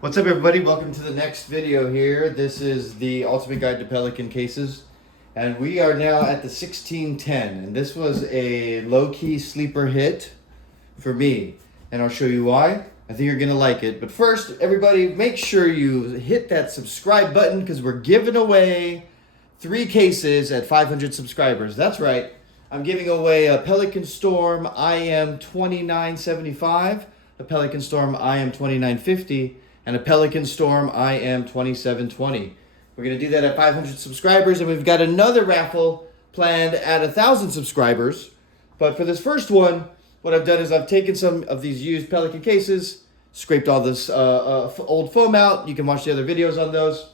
What's up, everybody? Welcome to the next video here. This is the ultimate guide to Pelican cases, and we are now at the 1610, and this was a low-key sleeper hit for me, and I'll show you why. I think you're gonna like it, but first, everybody, make sure you hit that subscribe button because we're giving away 3 cases at 500 subscribers. That's right, I'm giving away a Pelican Storm IM 2975, a Pelican Storm IM 2950, and a Pelican Storm IM 2720. We're going to do that at 500 subscribers, and we've got another raffle planned at 1,000 subscribers. But for this first one, what I've done is I've taken some of these used Pelican cases, scraped all this old foam out. You can watch the other videos on those.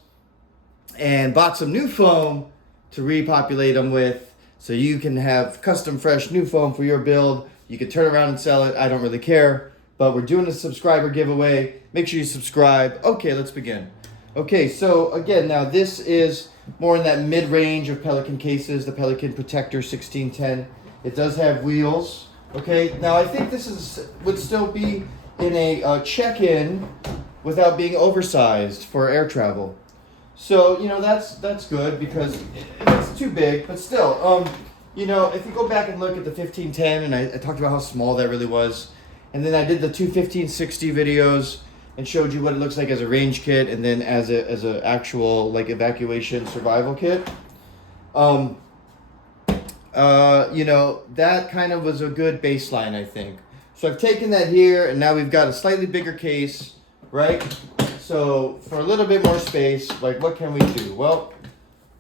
And bought some new foam to repopulate them with, so you can have custom fresh new foam for your build. You can turn around and sell it. I don't really care. But we're doing a subscriber giveaway. Make sure you subscribe. Okay, let's begin. Okay, so again, now this is more in that mid-range of Pelican cases, the Pelican Protector 1610. It does have wheels. Okay, now I think this would still be in a check-in without being oversized for air travel. So, you know, that's good because it's too big, but still, you know, if you go back and look at the 1510, and I talked about how small that really was, and then I did the two 1560 videos and showed you what it looks like as a range kit and then as a actual like evacuation survival kit. You know, that kind of was a good baseline, I think. So I've taken that here, and now we've got a slightly bigger case, right? So for a little bit more space, like what can we do? Well,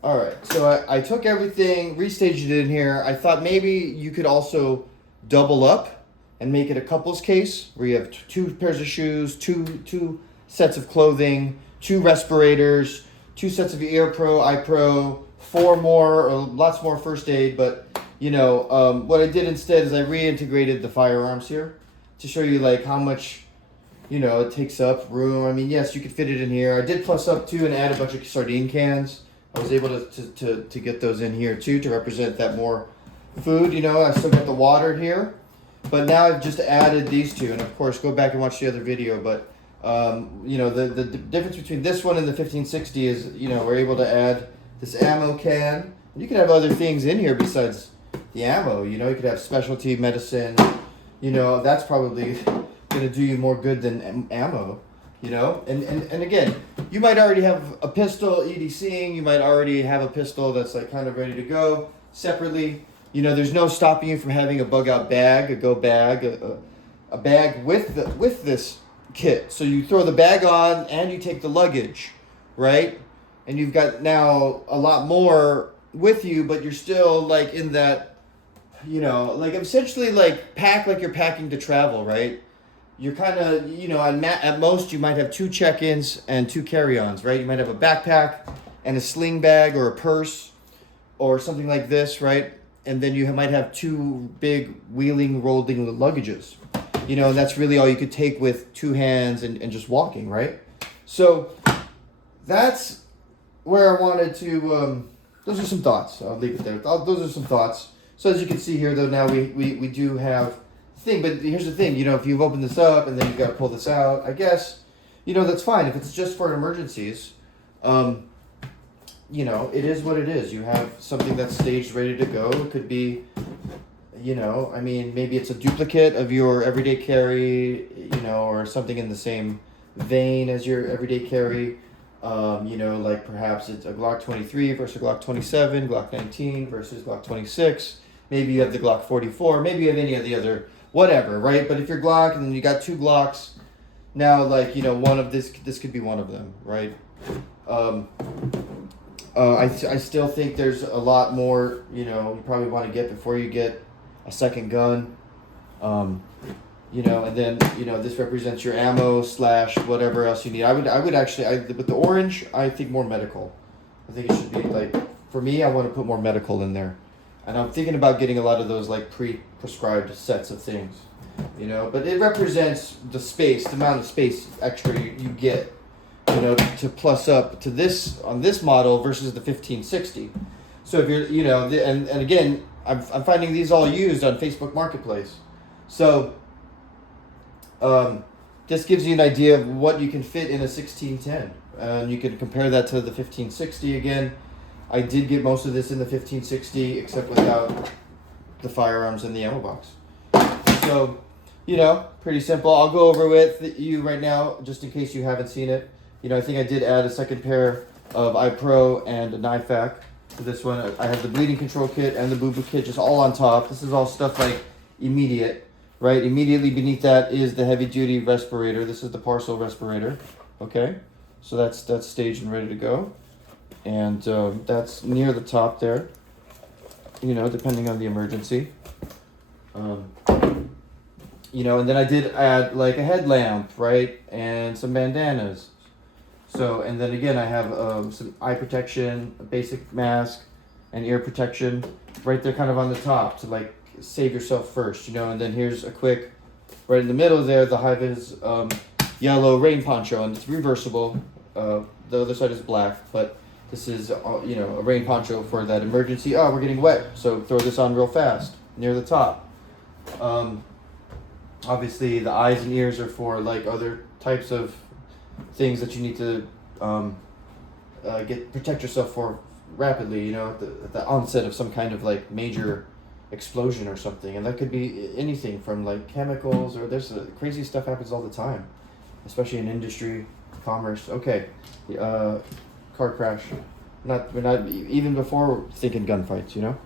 all right. So I took everything, restaged it in here. I thought maybe you could also double up and make it a couples case where you have 2 pairs of shoes, two sets of clothing, 2 respirators, 2 sets of Ear Pro, Eye Pro, 4 more, or lots more first aid. But you know, what I did instead is I reintegrated the firearms here to show you like how much, you know, it takes up room. I mean, yes, you could fit it in here. I did plus up too and add a bunch of sardine cans. I was able to get those in here too to represent that more food. You know, I still got the water here. But now I've just added these 2, and of course, go back and watch the other video. But you know, the difference between this one and the 1560 is, you know, we're able to add this ammo can. You could have other things in here besides the ammo. You know, you could have specialty medicine. You know, that's probably gonna do you more good than ammo. You know, and again, you might already have a pistol EDCing. You might already have a pistol that's like kind of ready to go separately. You know, there's no stopping you from having a bug-out bag, a go bag, a bag with this kit. So you throw the bag on and you take the luggage, right? And you've got now a lot more with you, but you're still like in that, you know, like essentially like pack like you're packing to travel, right? You're kind of, you know, at most you might have 2 check-ins and 2 carry-ons, right? You might have a backpack and a sling bag or a purse or something like this, right? And then you might have 2 big wheeling, rolling luggages. You know, and that's really all you could take with 2 hands and just walking, right? So that's where I wanted to, those are some thoughts. I'll leave it there. Those are some thoughts. So as you can see here, though, now we do have thing. But here's the thing, you know, if you've opened this up and then you've got to pull this out, I guess, you know, that's fine. If it's just for emergencies, you know, it is what it is. You have something that's staged, ready to go. It could be, you know, I mean, maybe it's a duplicate of your everyday carry, you know, or something in the same vein as your everyday carry. You know, like perhaps it's a Glock 23 versus a Glock 27, Glock 19 versus Glock 26. Maybe you have the Glock 44. Maybe you have any of the other, whatever, right? But if you're Glock and then you got 2 Glocks, now, like, you know, one of this could be one of them, right? I still think there's a lot more, you know, you probably want to get before you get a second gun. You know, and then, you know, this represents your ammo / whatever else you need. I would actually, with the orange, I think more medical. I think it should be, like, for me, I want to put more medical in there. And I'm thinking about getting a lot of those, like, pre-prescribed sets of things, you know. But it represents the space, the amount of space extra you get, you know, to plus up to this on this model versus the 1560. So if you're, you know, and again, I'm finding these all used on Facebook Marketplace. So this gives you an idea of what you can fit in a 1610. And you can compare that to the 1560 again. I did get most of this in the 1560, except without the firearms and the ammo box. So, you know, pretty simple. I'll go over with you right now, just in case you haven't seen it. You know, I think I did add a second pair of iPro and a NIFAC to this one. I have the bleeding control kit and the boo-boo kit just all on top. This is all stuff like immediate, right? Immediately beneath that is the heavy-duty respirator. This is the parcel respirator, okay? So that's staged and ready to go. And that's near the top there, you know, depending on the emergency. You know, and then I did add like a headlamp, right? And some bandanas. So, and then again, I have some eye protection, a basic mask, and ear protection right there kind of on the top to like save yourself first, you know. And then here's a quick, right in the middle there, the high-vis yellow rain poncho, and it's reversible. The other side is black, but this is, you know, a rain poncho for that emergency. Oh, we're getting wet, so throw this on real fast near the top. Obviously, the eyes and ears are for like other types of things that you need to protect yourself for rapidly. You know, at the onset of some kind of like major explosion or something, and that could be anything from like chemicals, or there's crazy stuff happens all the time, especially in industry, commerce. Okay, car crash. We're not even before thinking gunfights, you know.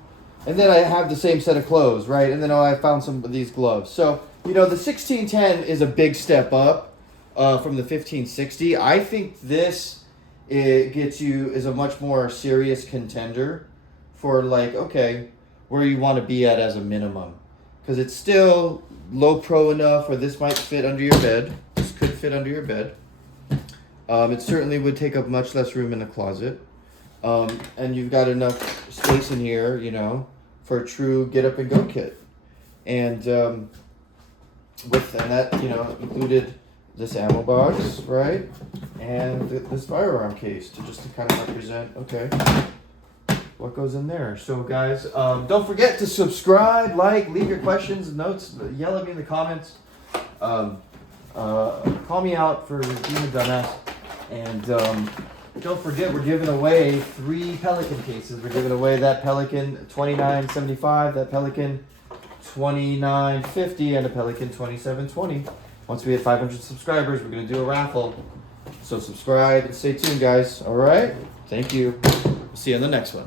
And then I have the same set of clothes, right? And then I found some of these gloves. So, you know, the 1610 is a big step up from the 1560. I think this is a much more serious contender for like, okay, where you want to be at as a minimum. Because it's still low pro enough where this might fit under your bed. This could fit under your bed. It certainly would take up much less room in the closet. And you've got enough space in here, you know, for a true get up and go kit. And that, you know, included this ammo box, right? And this firearm case to kind of represent, okay, what goes in there. So guys, don't forget to subscribe, like, leave your questions, notes, yell at me in the comments. Call me out for being a dumbass. And don't forget, we're giving away 3 Pelican cases. We're giving away that Pelican 2975, that Pelican 2950, and a Pelican 2720. Once we hit 500 subscribers, we're going to do a raffle. So subscribe and stay tuned, guys. All right? Thank you. See you in the next one.